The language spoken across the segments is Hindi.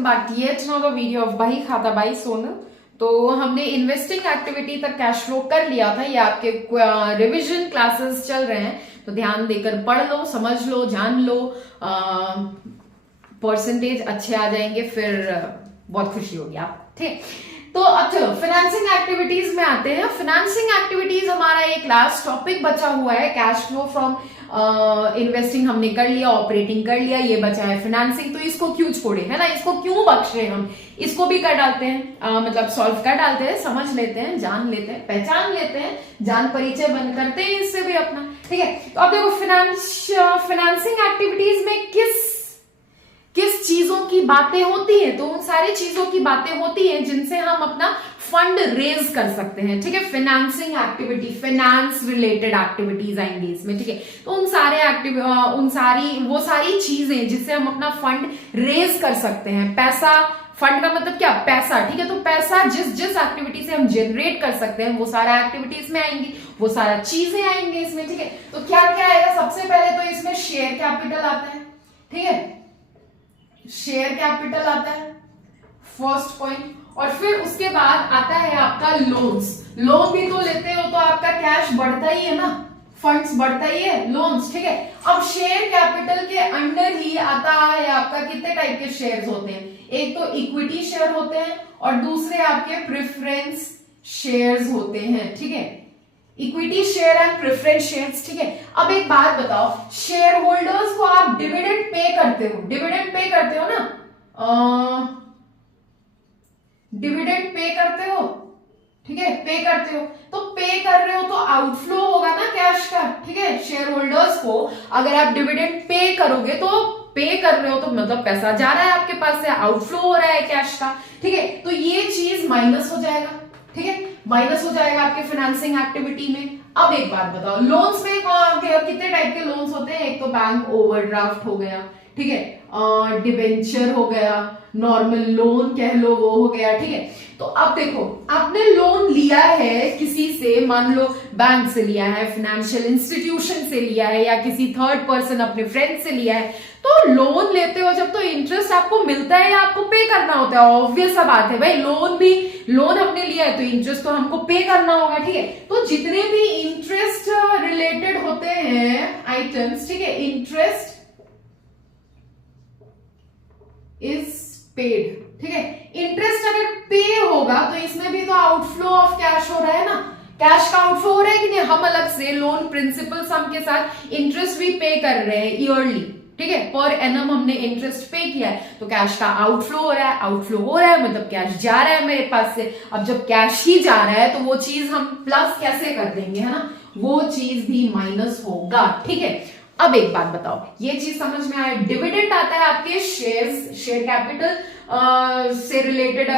welcome back to yet another video of बही खाता बाई सोनल। तो हमने इन्वेस्टिंग एक्टिविटी तक कैश फ्लो कर लिया था। ये आपके रिवीजन क्लासेस चल रहे हैं, तो ध्यान देकर पढ़ लो, समझ लो, जान लो, परसेंटेज अच्छे आ जाएंगे, फिर बहुत खुशी होगी आप। ठीक, तो अब चलो फाइनेंसिंग एक्टिविटीज में आते हैं। फाइनेंसिंग एक्टिविटीज हमारा एक लास्ट टॉपिक बचा हुआ है। कैश फ्लो फ्रॉम इन्वेस्टिंग हमने कर लिया, ऑपरेटिंग कर लिया, ये बचा है फाइनेंसिंग। तो इसको क्यों छोड़े, है ना, इसको क्यों बख्शे, हम इसको भी कर डालते हैं, मतलब सॉल्व कर डालते हैं, समझ लेते हैं, जान लेते हैं, पहचान लेते हैं, जान परिचय बन करते हैं इससे भी अपना। ठीक है, तो अब देखो फाइनेंसिंग एक्टिविटीज में किस चीजों की बातें होती है, तो उन सारी चीजों की बातें होती हैं जिनसे हम अपना फंड रेज कर सकते हैं। ठीक है, financing activity, finance related activities आएंगी इसमें। ठीक है, तो वो सारी चीजें जिससे हम अपना फंड रेज कर सकते हैं। पैसा, फंड का मतलब क्या, पैसा। ठीक है, तो पैसा जिस एक्टिविटी से हम जनरेट कर सकते हैं वो सारा एक्टिविटीज में आएंगी, वो सारा चीजें आएंगे इसमें। ठीक है, तो क्या क्या आएगा, सबसे पहले तो इसमें शेयर कैपिटल आता है। ठीक है, शेयर कैपिटल आता है फर्स्ट पॉइंट, और फिर उसके बाद आता है आपका लोन्स। लोन भी तो लेते हो तो आपका कैश बढ़ता ही है ना, फंड्स बढ़ता ही है, लोन्स। ठीक है, अब शेयर कैपिटल के अंडर ही आता है आपका कितने टाइप के शेयर्स होते हैं। एक तो इक्विटी शेयर होते हैं और दूसरे आपके प्रेफरेंस शेयर्स होते हैं। ठीक है, equity share and preference shares. ठीक है, अब एक बात बताओ, शेयर होल्डर्स को आप डिविडेंड पे करते हो, डिविडेंड पे करते हो ना, डिविडेंड पे करते हो। ठीक है, पे करते हो, तो पे कर रहे हो तो आउटफ्लो होगा ना कैश का। ठीक है, शेयर होल्डर्स को अगर आप डिविडेंड पे करोगे तो पे कर रहे हो तो मतलब पैसा जा रहा है आपके पास से, आउटफ्लो हो रहा है कैश का। ठीक है, तो ये चीज माइनस हो जाएगा। ठीक है, माइनस हो जाएगा आपके फाइनेंसिंग एक्टिविटी में। अब एक बात बताओ, लोन्स में कितने टाइप के लोन्स होते हैं। एक तो बैंक ओवरड्राफ्ट हो गया, ठीक है, डिबेंचर हो गया, नॉर्मल लोन कह लो वो हो गया। ठीक है, तो अब देखो आपने लोन लिया है किसी से, मान लो बैंक से लिया है, फाइनेंशियल इंस्टीट्यूशन से लिया है, या किसी थर्ड पर्सन अपने फ्रेंड से लिया है, तो लोन लेते हो जब तो इंटरेस्ट आपको मिलता है या आपको पे करना होता है। ऑब्वियस सा बात है भाई, लोन हमने लिया है तो इंटरेस्ट तो हमको पे करना होगा। ठीक है, तो जितने भी इंटरेस्ट रिलेटेड होते हैं आइटम्स, ठीक है, इंटरेस्ट इज पेड। ठीक है, इंटरेस्ट अगर पे होगा तो इसमें भी तो आउटफ्लो ऑफ कैश हो रहा है ना, कैश का आउटफ्लो हो रहा है कि नहीं। हम अलग से लोन प्रिंसिपल सम के साथ इंटरेस्ट भी पे कर रहे हैं ईयरली। ठीक है, पर एनम हमने इंटरेस्ट पे किया है तो कैश का आउटफ्लो हो रहा है, आउटफ्लो हो रहा है मतलब कैश जा रहा है मेरे पास से। अब जब कैश ही जा रहा है तो वो चीज हम प्लस कैसे कर देंगे, है ना, वो चीज भी माइनस होगा। ठीक है, अब एक बात बताओ, ये चीज समझ में आया। डिविडेंड आता है आपके शेयर कैपिटल से रिलेटेड,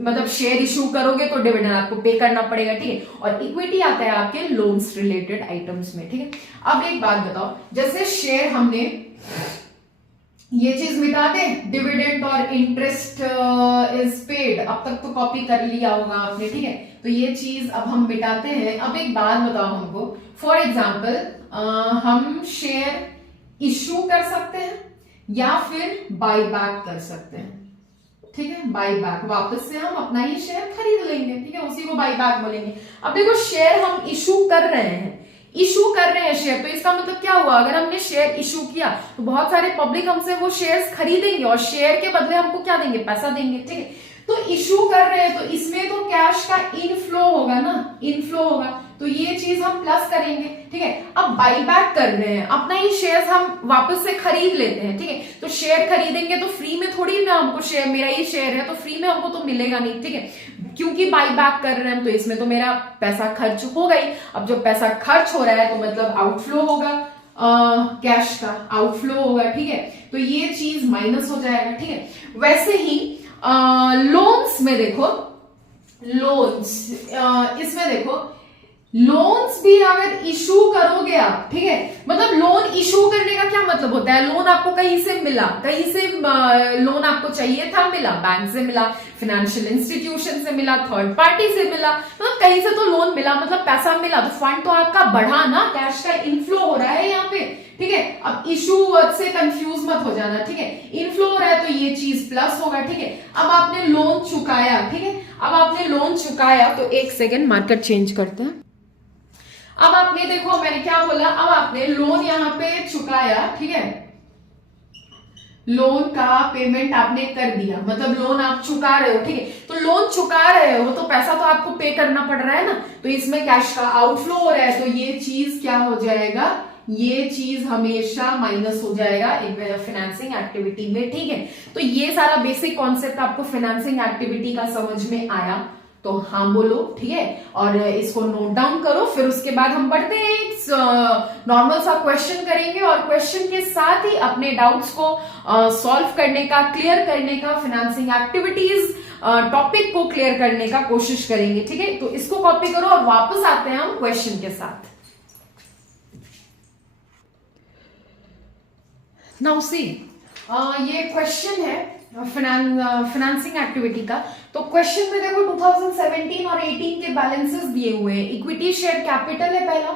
मतलब शेयर इशू करोगे तो डिविडेंड आपको पे करना पड़ेगा। ठीक है, और इक्विटी आता है आपके लोन्स रिलेटेड आइटम्स में। ठीक है, अब एक बात बताओ, जैसे शेयर हमने ये चीज मिटा दे, डिविडेंड और इंटरेस्ट इज पेड, अब तक तो कॉपी कर लिया होगा आपने। ठीक है, तो ये चीज अब हम मिटाते हैं। अब एक बात बताओ हमको, फॉर एग्जाम्पल हम शेयर इशू कर सकते हैं या फिर बाई बैक कर सकते हैं। ठीक है, बाई बैक, वापस से हम अपना ही शेयर खरीद लेंगे। ठीक है, उसी को बाई बैक बोलेंगे। अब देखो शेयर हम इशू कर रहे हैं, शेयर, तो इसका मतलब क्या हुआ, अगर हमने शेयर इशू किया तो बहुत सारे पब्लिक हमसे वो शेयर्स खरीदेंगे और शेयर के बदले हमको क्या देंगे, पैसा देंगे। ठीक है, तो इशू कर रहे हैं तो इसमें तो कैश का इनफ्लो होगा ना, इनफ्लो होगा, तो ये चीज हम प्लस करेंगे। ठीक है, अब बाई बैक कर रहे हैं, अपना ही शेयर्स हम वापस से खरीद लेते हैं। ठीक है, तो शेयर खरीदेंगे तो फ्री में थोड़ी ना हमको शेयर, मेरा ही शेयर है तो फ्री में हमको तो मिलेगा नहीं। ठीक है, क्योंकि बाई बैक कर रहे हैं तो इसमें तो मेरा पैसा खर्च होगा ही। अब जब पैसा खर्च हो रहा है तो मतलब आउटफ्लो होगा, कैश का आउटफ्लो होगा। ठीक है, तो ये चीज माइनस हो जाएगा। ठीक है, वैसे ही लोन्स में देखो, लोन्स इसमें देखो, लोन्स भी अगर इशू करोगे आप, ठीक है, मतलब लोन इशू करने का क्या मतलब होता है, लोन आपको कहीं से मिला, कहीं से लोन आपको चाहिए था, मिला, बैंक से मिला, फाइनेंशियल इंस्टीट्यूशन से मिला, थर्ड पार्टी से मिला, मतलब कहीं से तो लोन मिला, मतलब पैसा मिला, तो फंड तो आपका बढ़ा ना, कैश का इनफ्लो हो रहा है यहाँ पे, ठीक है। अब इशू वर्ड से कंफ्यूज मत हो जाना, ठीक है, इनफ्लो हो रहा है तो ये चीज प्लस होगा, ठीक है। अब आपने लोन चुकाया, ठीक है, अब आपने लोन चुकाया, तो एक सेकेंड मार्कर चेंज करते हैं। अब आपने देखो मैंने क्या बोला, अब आपने लोन यहां पे चुकाया, ठीक है, लोन का पेमेंट आपने कर दिया, मतलब लोन आप चुका रहे हो, ठीक है, तो लोन चुका रहे हो तो पैसा तो आपको पे करना पड़ रहा है ना, तो इसमें कैश का आउटफ्लो हो रहा है, तो ये चीज क्या हो जाएगा, ये चीज हमेशा माइनस हो जाएगा फाइनेंसिंग एक्टिविटी में, ठीक है। तो ये सारा बेसिक कॉन्सेप्ट आपको फाइनेंसिंग एक्टिविटी का समझ में आया तो हाँ बोलो, ठीक है, और इसको नोट डाउन करो। फिर उसके बाद हम बढ़ते हैं, नॉर्मल सा क्वेश्चन करेंगे और क्वेश्चन के साथ ही अपने डाउट्स को सॉल्व करने का, क्लियर करने का, फाइनेंसिंग एक्टिविटीज टॉपिक को क्लियर करने का कोशिश करेंगे, ठीक है। तो इसको कॉपी करो और वापस आते हैं हम क्वेश्चन के साथ। नाउ सी, ये क्वेश्चन है फाइनेंसिंग एक्टिविटी का। तो क्वेश्चन में देखो 2017 और 18 के बैलेंसेस दिए हुए हैं। इक्विटी शेयर कैपिटल है पहला,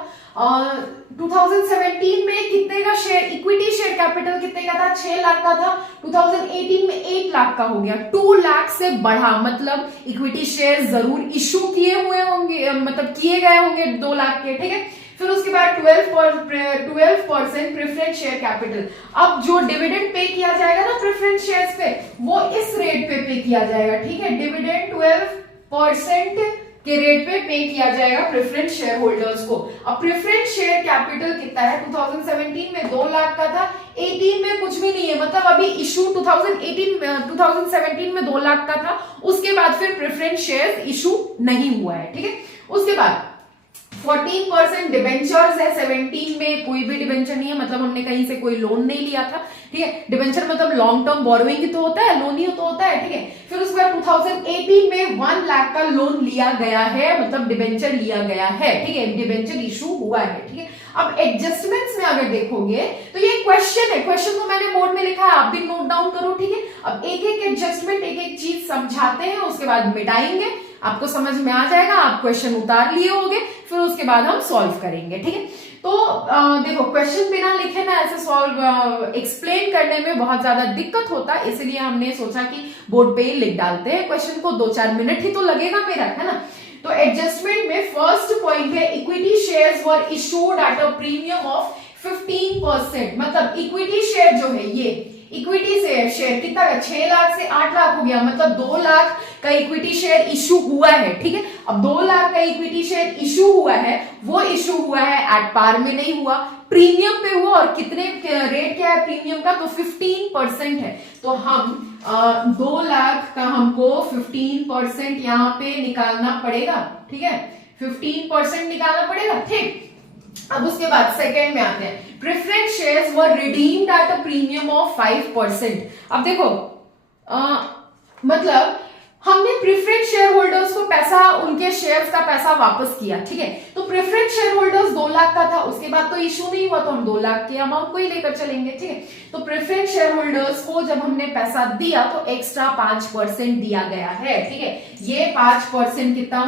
2017 में कितने का शेयर, इक्विटी शेयर कैपिटल कितने का था, 6 लाख का था, 2018 में 1 लाख का हो गया, 2 लाख से बढ़ा, मतलब इक्विटी शेयर जरूर इश्यू किए हुए होंगे, मतलब किए गए होंगे 2 लाख के, ठीक है। फिर उसके बाद 12% प्रेफरेंस शेयर कैपिटल। अब जो डिविडेंड पे किया जाएगा ना प्रेफरेंस शेयर्स पे, वो इस रेट पे किया जाएगा, ठीक है, डिविडेंड 12% के रेट पे किया जाएगा प्रेफरेंस शेयर होल्डर्स को। अब प्रेफरेंस शेयर कैपिटल कितना है, 2017 में 2 लाख का था, 18 में कुछ भी नहीं है, मतलब अभी इशू 2017 में 2 लाख का था, उसके बाद फिर प्रेफरेंस शेयर इशू नहीं हुआ है, ठीक है। उसके बाद 14% डिबेंचर्स है, 17 में कोई भी डिबेंचर नहीं है, मतलब हमने कहीं से कोई लोन नहीं लिया था, ठीक है। डिबेंचर मतलब लॉन्ग टर्म बोरोइंग ही तो होता है, लोन ही तो होता है, ठीक है। फिर उसके बाद 2018 में 1 लाख का लोन लिया गया है, मतलब डिबेंचर लिया गया है, ठीक है, डिबेंचर इशू हुआ है, ठीक है। अब एडजस्टमेंट्स में अगर देखोगे तो ये क्वेश्चन है, क्वेश्चन को मैंने बोर्ड में लिखा है, आप भी नोट डाउन करो, ठीक है। अब एक एक एडजस्टमेंट, एक एक चीज समझाते हैं, उसके बाद मिटाएंगे, आपको समझ में आ जाएगा, आप क्वेश्चन उतार लिए होंगे, फिर उसके बाद हम सॉल्व करेंगे, ठीक है। तो देखो क्वेश्चन बिना लिखे ना ऐसे सॉल्व एक्सप्लेन करने में बहुत ज्यादा दिक्कत होता है, इसलिए हमने सोचा कि बोर्ड पे ही लिख डालते हैं क्वेश्चन को, 2-4 मिनट ही तो लगेगा मेरा, है ना। तो एडजस्टमेंट में फर्स्ट पॉइंट है, equity shares were issued at a premium of 15%, मतलब इक्विटी शेयर जो है, ये इक्विटी शेयर कितना का, 6 लाख से 8 लाख हो गया, मतलब 2 लाख का इक्विटी शेयर इशू हुआ है, ठीक है। अब 2 लाख का इक्विटी शेयर इशू हुआ है, वो इशू हुआ है एट पार में नहीं हुआ, प्रीमियम पे हुआ, और कितने रेट क्या है प्रीमियम का, तो 15% है, तो हम 2 लाख का हमको 15% यहाँ पे निकालना पड़ेगा, ठीक है, 15% निकालना पड़ेगा, ठीक। अब उसके बाद सेकेंड में आते हैं, preference shares were redeemed at a premium of 5%। अब देखो मतलब हमने प्रेफरेंस शेयर होल्डर्स को पैसा, उनके शेयर्स का पैसा वापस किया, ठीक है। तो प्रेफरेंस शेयर होल्डर्स 2 लाख का था, उसके बाद तो इशू नहीं हुआ, तो हम 2 लाख के अमाउंट को ही लेकर चलेंगे, ठीक है। तो प्रेफरेंस शेयर होल्डर्स को जब हमने पैसा दिया तो एक्स्ट्रा 5% दिया गया है, ठीक है। ये 5% कितना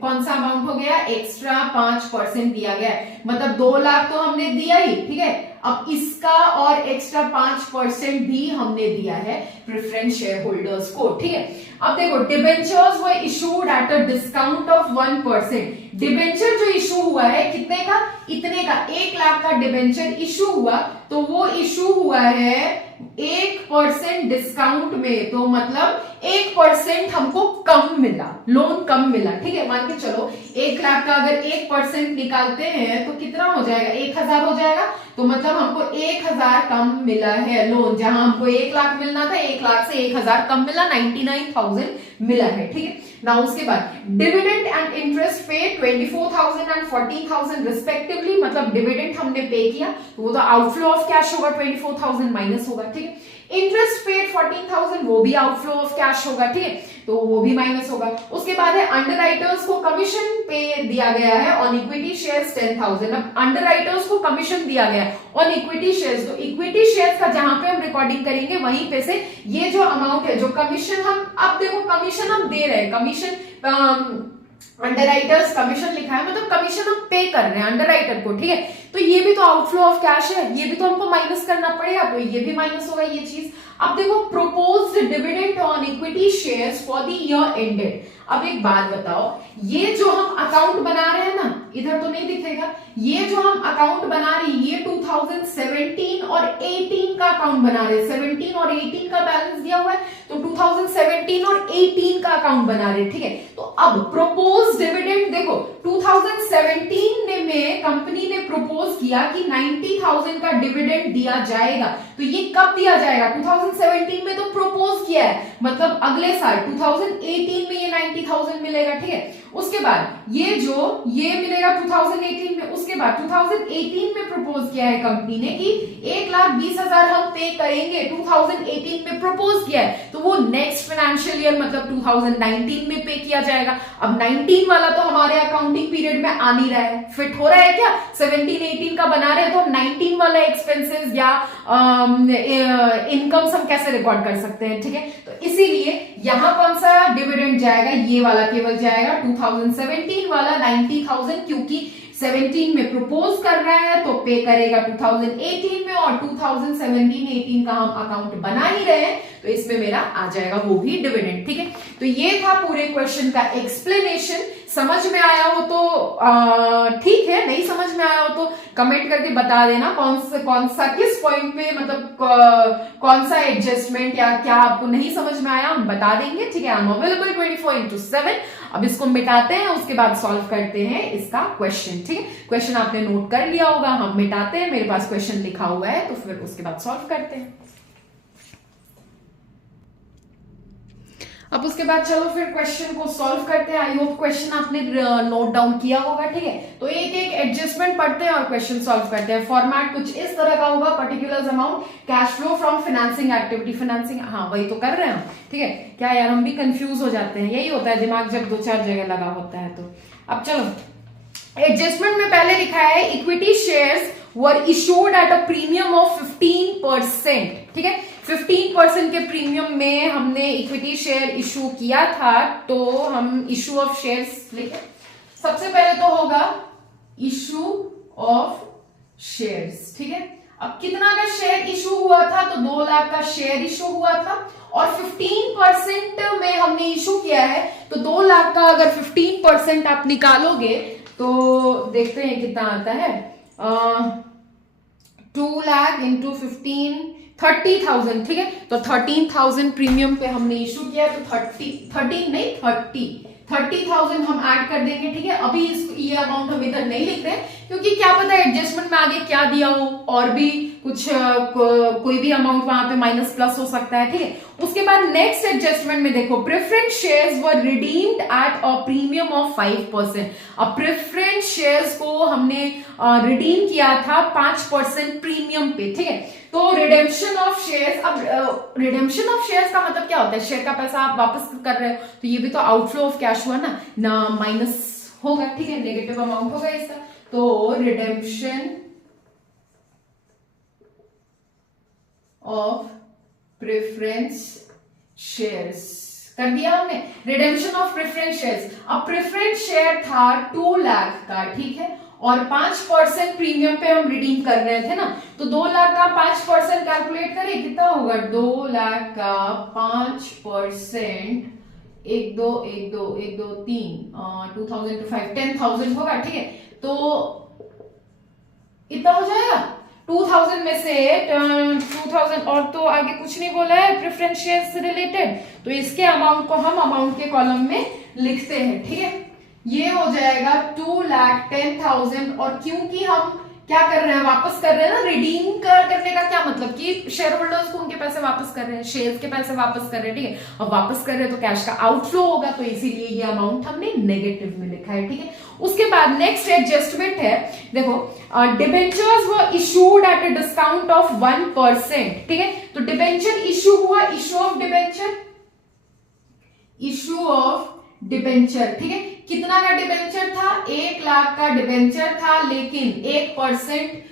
कौन सा अमाउंट हो गया, एक्स्ट्रा 5% दिया गया, मतलब 2 लाख तो हमने दिया ही, ठीक है। अब इसका और एक्स्ट्रा 5% भी हमने दिया है प्रेफरेंस शेयर होल्डर्स को, ठीक है। अब देखो debentures were issued at a discount of 1%। Debenture जो इशू हुआ है कितने का, इतने का, 1 लाख का डिबेंचर इशू हुआ, तो वो इशू हुआ है 1% डिस्काउंट में, तो मतलब 1% हमको कम मिला, लोन कम मिला, ठीक है। मान के चलो 1 लाख का अगर 1% निकालते हैं तो कितना हो जाएगा, 1000 हो जाएगा, तो मतलब हमको 1000 कम मिला है लोन, जहां हमको 1 लाख मिलना था, 1 लाख से 1000 कम मिला, 99,000 मिला है, ठीक है ना। उसके बाद डिविडेंड एंड इंटरेस्ट पे 24,000 एंड 14,000 रिस्पेक्टिवली, मतलब डिविडेंड हमने पे किया तो वो तो आउटफ्लो ऑफ कैश होगा, 24,000 माइनस होगा, ठीक है। इंटरेस्ट पेड 14,000, वो भी आउटफ्लो ऑफ कैश होगा, ठीक है, तो वो भी माइनस होगा। उसके बाद है अंडरराइटर्स को कमीशन पे दिया गया है ऑन इक्विटी शेयर्स 10,000। अब अंडरराइटर्स को कमीशन दिया गया है ऑन इक्विटी शेयर्स, तो इक्विटी शेयर्स का जहां पे हम रिकॉर्डिंग करेंगे वहीं पे से ये जो अमाउंट है, जो कमीशन हम, अब देखो कमीशन हम दे रहे हैं, कमीशन अंडरराइटर्स कमीशन लिखा है, मतलब कमीशन हम पे कर रहे हैं अंडरराइटर को, ठीक है। तो ये भी तो आउटफ्लो ऑफ कैश है, ये भी तो हमको माइनस करना पड़ेगा, तो ये भी माइनस होगा ये चीज। अब देखो proposed dividend on equity shares for the year ended. अब एक बात बताओ, ये जो हम अकाउंट बना रहे हैं ना, इधर तो नहीं दिखेगा, ये जो हम अकाउंट बना रहे हैं ये 2017 और 18 का अकाउंट बना रहे हैं, 17 और 18 का बैलेंस दिया हुआ है, तो 2017 और 18 का अकाउंट बना रहे हैं, ठीक है। तो अब प्रोपोज डिविडेंड देखो 2017 में कंपनी ने प्रपोज किया कि 90,000 का डिविडेंड दिया जाएगा, तो ये कब दिया जाएगा, 2017 में तो प्रपोज किया है, मतलब अगले साल 2018 में ये 90,000 मिलेगा, ठीक है। उसके बाद ये मिलेगा 2018 में, उसके बाद 2018 में प्रपोज किया है कंपनी ने कि 1,20,000 हम पे करेंगे, 2018 में प्रपोज किया है, तो वो नेक्स्ट फाइनेंशियल ईयर मतलब 2019 में पे किया जाएगा। अब 19 वाला तो हमारे अकाउंटिंग पीरियड में आ नहीं रहा है, फिट हो रहा है क्या, 17-18 का बना रहे हैं, तो हम 19 वाला एक्सपेंसेस या इनकम्स हम कैसे रिकॉर्ड कर सकते हैं, ठीक है। तो इसीलिए यहां कौन सा डिविडेंड जाएगा, ये वाला केवल जाएगा 2017 वाला 90,000, क्योंकि 17 में प्रपोज कर रहा है तो पे करेगा 2018 में, और 2017-18 का हम अकाउंट बना ही रहे हैं, तो इसमें मेरा आ जाएगा वो भी डिविडेंड, ठीक है। तो ये था पूरे क्वेश्चन का एक्सप्लेनेशन। समझ में आया हो तो ठीक है, नहीं समझ में आया हो तो कमेंट करके बता देना कौन सा किस पॉइंट पे, मतलब कौन सा एडजस्टमेंट या क्या आपको नहीं समझ में आया, हम बता देंगे, ठीक है। I am available 24/7। अब इसको मिटाते हैं, उसके बाद सॉल्व करते हैं इसका क्वेश्चन, ठीक है। क्वेश्चन आपने नोट कर लिया होगा, हम मिटाते हैं, मेरे पास क्वेश्चन लिखा हुआ है, तो फिर उसके बाद सॉल्व करते हैं। अब उसके बाद चलो फिर क्वेश्चन को सॉल्व करते हैं। आई होप क्वेश्चन आपने नोट डाउन किया होगा, ठीक है। तो एक एक एडजस्टमेंट पढ़ते हैं और क्वेश्चन सॉल्व करते हैं। फॉर्मेट कुछ इस तरह का होगा, particular amount cash flow from financing activity, financing, हाँ वही तो कर रहे हैं हम, ठीक है। क्या यार हम भी कंफ्यूज हो जाते हैं, यही होता है दिमाग जब 2-4 जगह लगा होता है। तो अब चलो एडजस्टमेंट में पहले लिखा है equity shares were issued at a premium of 15%, ठीक है। 15% के प्रीमियम में हमने इक्विटी शेयर इशू किया था, तो हम इशू ऑफ शेयर्स लिखे। सबसे पहले तो होगा इशू ऑफ शेयर्स, ठीक है। अब कितना का शेयर इशू हुआ था, तो 2 लाख का शेयर इशू हुआ था, और 15% में हमने इशू किया है, तो 2 लाख का अगर 15% आप निकालोगे तो देखते हैं कितना आता है, 2 लाख इंटू 15, 30,000, ठीक है। तो 13,000 प्रीमियम पे हमने इशू किया, तो 30,000 हम ऐड कर देंगे, ठीक है। अभी ये अमाउंट हम इधर नहीं लिख रहे हैं, क्योंकि क्या पता है एडजस्टमेंट में आगे क्या दिया हो, और भी कुछ कोई भी अमाउंट वहां पे माइनस प्लस हो सकता है, ठीक है। उसके बाद नेक्स्ट एडजस्टमेंट में देखो preference shares were redeemed at a premium of 5%। अब प्रेफरेंस शेयर्स को हमने रिडीम किया था 5% प्रीमियम पे, ठीक है। तो रिडेम्पशन ऑफ शेयर्स, अब रिडेम्पशन ऑफ शेयर्स का मतलब क्या होता है, शेयर का पैसा आप वापस कर रहे हो, तो ये भी तो आउटफ्लो ऑफ कैश हुआ ना माइनस होगा, ठीक है, नेगेटिव अमाउंट होगा इसका। तो रिडेम्पशन ऑफ प्रेफरेंस शेयर्स कर दिया हमने, रिडेम्पशन ऑफ प्रेफरेंस शेयर्स। अब प्रेफरेंस शेयर था 2 लाख का, ठीक है, और 5% प्रीमियम पे हम रिडीम कर रहे थे ना, तो 2 लाख का 5% कैलकुलेट करें कितना होगा, 2 लाख का 5%, 1 2 1 2 1 2 3 2000 to 5 10,000 होगा, ठीक है। तो इतना हो जाएगा 2000 में से 2000, और तो आगे कुछ नहीं बोला है प्रेफरेंस शेयर से रिलेटेड, तो इसके अमाउंट को हम अमाउंट के कॉलम में लिखते हैं, ठीक है। ये हो जाएगा 2,10,000, और क्योंकि हम क्या कर रहे हैं, वापस कर रहे हैं ना, रिडीम करने का क्या मतलब कि शेयर होल्डर्स को उनके पैसे वापस कर रहे हैं, शेयर्स के पैसे वापस कर रहे हैं, ठीक है। अब वापस कर रहे हैं तो कैश का आउटफ्लो होगा, तो इसीलिए ये अमाउंट हमने नेगेटिव में लिखा है, ठीक है। उसके बाद नेक्स्ट एडजस्टमेंट है, देखो debentures were issued at a discount of 1%, ठीक है। तो डिबेंचर इशू हुआ, इशू ऑफ डिबेंचर, ठीक है। कितना का डिबेंचर था, 1 1 लाख का डिबेंचर था, लेकिन 1%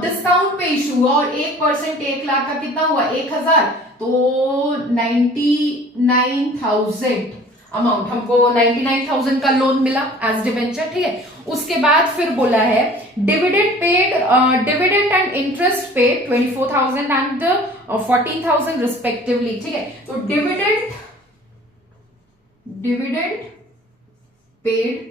डिस्काउंट पे इशू हुआ और 1% 1 लाख का कितना हुआ 1000, तो 99,000 अमाउंट हमको 99,000 का लोन मिला एज डिबेंचर। ठीक है, उसके बाद फिर बोला है dividend paid, dividend and interest paid 24,000 and 14,000 respectively. ठीक है, तो डिविडेंड पेड,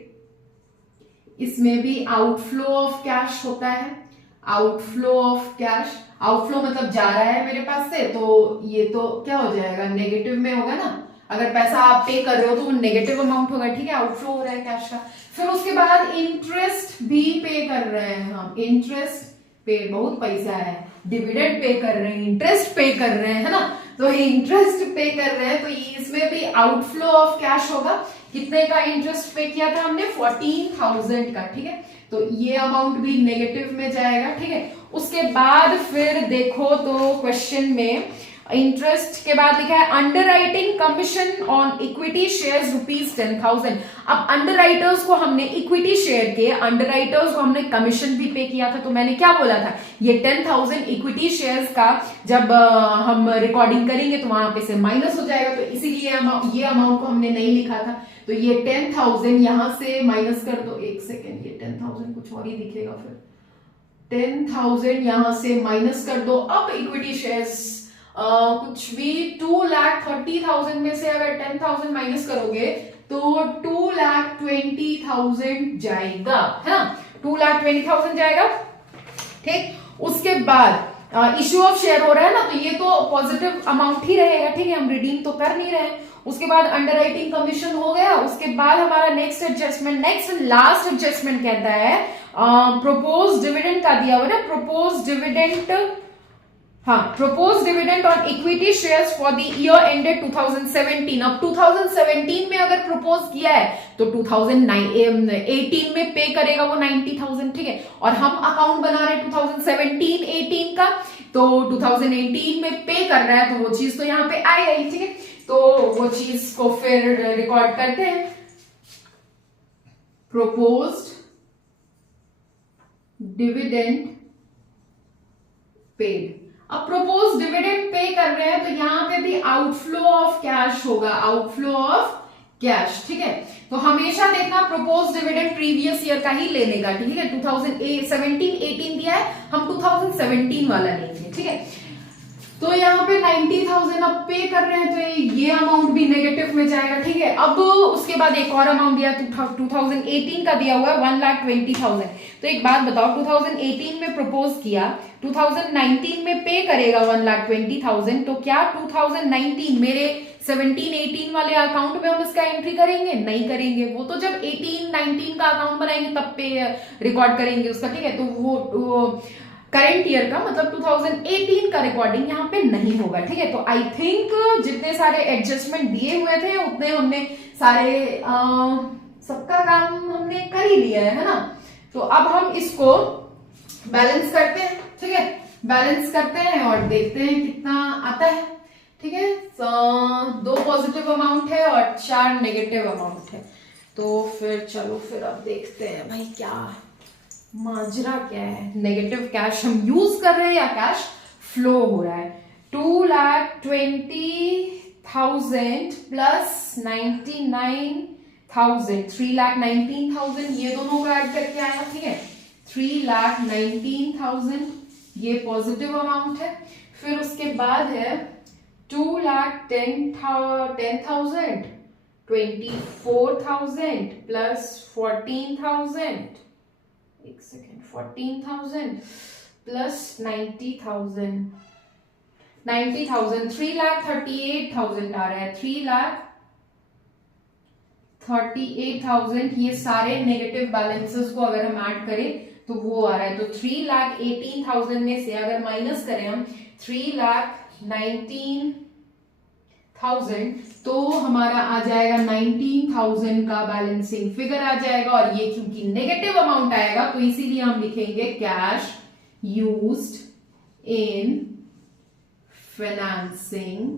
इसमें भी आउटफ्लो ऑफ कैश होता है। आउटफ्लो ऑफ कैश, आउटफ्लो मतलब जा रहा है मेरे पास से, तो ये तो क्या हो जाएगा, नेगेटिव में होगा ना। अगर पैसा आप पे कर रहे हो तो वो नेगेटिव अमाउंट होगा। ठीक है, आउटफ्लो हो रहा है कैश का। फिर उसके बाद इंटरेस्ट भी पे कर रहे हैं हम, इंटरेस्ट पे, बहुत पैसा है, डिविडेंड पे कर रहे हैं, इंटरेस्ट पे कर रहे हैं, है ना, तो इंटरेस्ट पे कर रहे हैं, तो इसमें भी आउटफ्लो ऑफ कैश होगा। कितने का इंटरेस्ट पे किया था हमने, 14,000 का। ठीक है, तो ये अमाउंट भी नेगेटिव में जाएगा। ठीक है, उसके बाद फिर देखो तो क्वेश्चन में इंटरेस्ट के बाद लिखा है underwriting commission on equity shares ₹10,000। अब अंडरराइटर्स को हमने इक्विटी शेयर के अंडरराइटर्स को हमने कमीशन भी पे किया था, तो मैंने क्या बोला था, ये 10,000 इक्विटी शेयर्स का जब हम रिकॉर्डिंग करेंगे तो वहां पे से माइनस हो जाएगा, तो इसीलिए ये अमाउंट को हमने नहीं लिखा था। तो ये 10,000 यहां से माइनस कर दो, एक सेकेंड, ये 10,000 कुछ और ही दिखेगा, फिर 10,000 यहां से माइनस कर दो। अब इक्विटी शेयर्स कुछ भी 2,30,000 में से अगर 10,000 माइनस करोगे तो 2,20,000 जाएगा, है ना, 2,20,000 जाएगा। ठीक, उसके बाद इश्यू ऑफ शेयर हो रहा है ना, तो ये तो पॉजिटिव अमाउंट ही रहेगा। ठीक है, हम रिडीम तो कर नहीं रहे हैं। उसके बाद अंडरराइटिंग कमीशन हो गया। उसके बाद हमारा next adjustment, next last adjustment कहता है प्रोपोज डिविडेंड का दिया हुआ ना, प्रोपोज डिविडेंड, हाँ, propose dividend on equity shares for the year ended 2017। अब 2017 में अगर प्रपोज किया है तो 2018 में पे करेगा वो 90,000। ठीक है, और हम अकाउंट बना रहे 2017-18 का, तो 2018 में पे कर रहा है, तो वो चीज तो यहाँ पे आई आई। ठीक है, तो वो चीज को फिर रिकॉर्ड करते हैं, प्रोपोज्ड डिविडेंड पेड। अब प्रोपोज डिविडेंड पे कर रहे हैं, तो यहां पे भी आउटफ्लो ऑफ कैश होगा, आउटफ्लो ऑफ कैश। ठीक है, तो हमेशा देखना प्रोपोज डिविडेंड प्रीवियस ईयर का ही लेने का। ठीक है, 2017-18 दिया है, हम 2017 वाला लेंगे। ठीक है, तो यहाँ पे 90,000 अब पे कर रहे हैं, तो ये अमाउंट भी नेगेटिव में जाएगा। ठीक है, अब उसके बाद एक और अमाउंट दिया 2018 का दिया हुआ है 1,20,000। तो एक बात बताओ, 2018 में प्रपोज किया, 2019 में पे करेगा 1,20,000, तो क्या 2019 मेरे 17-18 वाले अकाउंट में हम इसका एंट्री करेंगे? नहीं करेंगे, वो तो जब 18-19 का अकाउंट बनाएंगे तब पे रिकॉर्ड करेंगे उसका। ठीक है, तो वो करंट ईयर का मतलब 2018 का रिकॉर्डिंग यहाँ पे नहीं होगा। ठीक है, तो आई थिंक जितने सारे एडजस्टमेंट दिए हुए थे उतने हमने सारे सबका काम हमने कर ही लिया है ना। तो अब हम इसको बैलेंस करते हैं। ठीक है, बैलेंस करते हैं और देखते हैं कितना आता है। ठीक है, 2 पॉजिटिव अमाउंट है और 4 नेगेटिव अमाउंट है। तो फिर चलो फिर अब देखते हैं भाई क्या माजरा क्या है। नेगेटिव कैश हम यूज कर रहे हैं या कैश फ्लो हो रहा है। 2,20,000 प्लस 99,000, 3,19,000, ये दोनों का ऐड करके आया। ठीक है, 3,19,000 ये पॉजिटिव अमाउंट है। फिर उसके बाद है 2,10,000, 24,000 प्लस 14,000, एक सेकेंड, 14,000 प्लस 90,000, 3,38,000 आ रहा है। 3,38,000, ये सारे नेगेटिव बैलेंसेस को अगर हम ऐड करें तो वो आ रहा है। तो 3,18,000 में से अगर माइनस करें हम 3,19,000, तो हमारा आ जाएगा 19,000 का बैलेंसिंग फिगर आ जाएगा। और ये क्योंकि नेगेटिव अमाउंट आएगा तो इसीलिए हम लिखेंगे cash used in financing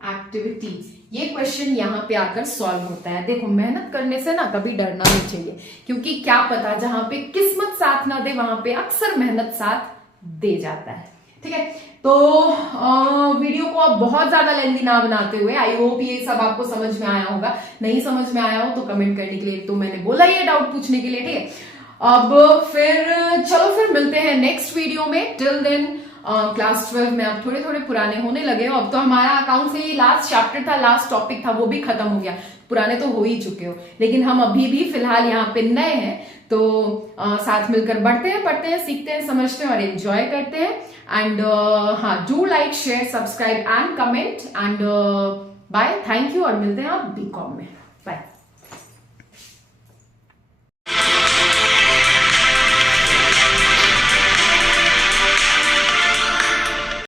activity, ये क्वेश्चन यहाँ पे आकर सॉल्व होता है। देखो मेहनत करने से ना कभी डरना नहीं चाहिए, क्योंकि क्या पता जहां पे किस्मत साथ ना दे वहां पे अक्सर मेहनत साथ दे जाता है। ठीक है, तो वीडियो को आप बहुत ज्यादा लेंथी ना बनाते हुए, आई होप ये सब आपको समझ में आया होगा। नहीं समझ में आया हो तो कमेंट करने के लिए, तो मैंने बोला ये डाउट पूछने के लिए। ठीक है, अब फिर चलो फिर मिलते हैं नेक्स्ट वीडियो में। टिल देन क्लास 12 में अब थोड़े थोड़े पुराने होने लगे हो। अब तो हमारा अकाउंट से ही लास्ट चैप्टर था, लास्ट टॉपिक था, वो भी खत्म हो गया। पुराने तो हो ही चुके हो, लेकिन हम अभी भी फिलहाल यहाँ पे नए हैं, तो साथ मिलकर बढ़ते हैं, पढ़ते हैं, सीखते हैं, समझते हैं और एंजॉय करते हैं। एंड हाँ, do like, share, subscribe and comment and bye, thank you, और मिलते हैं आप बीकॉम में। बाय।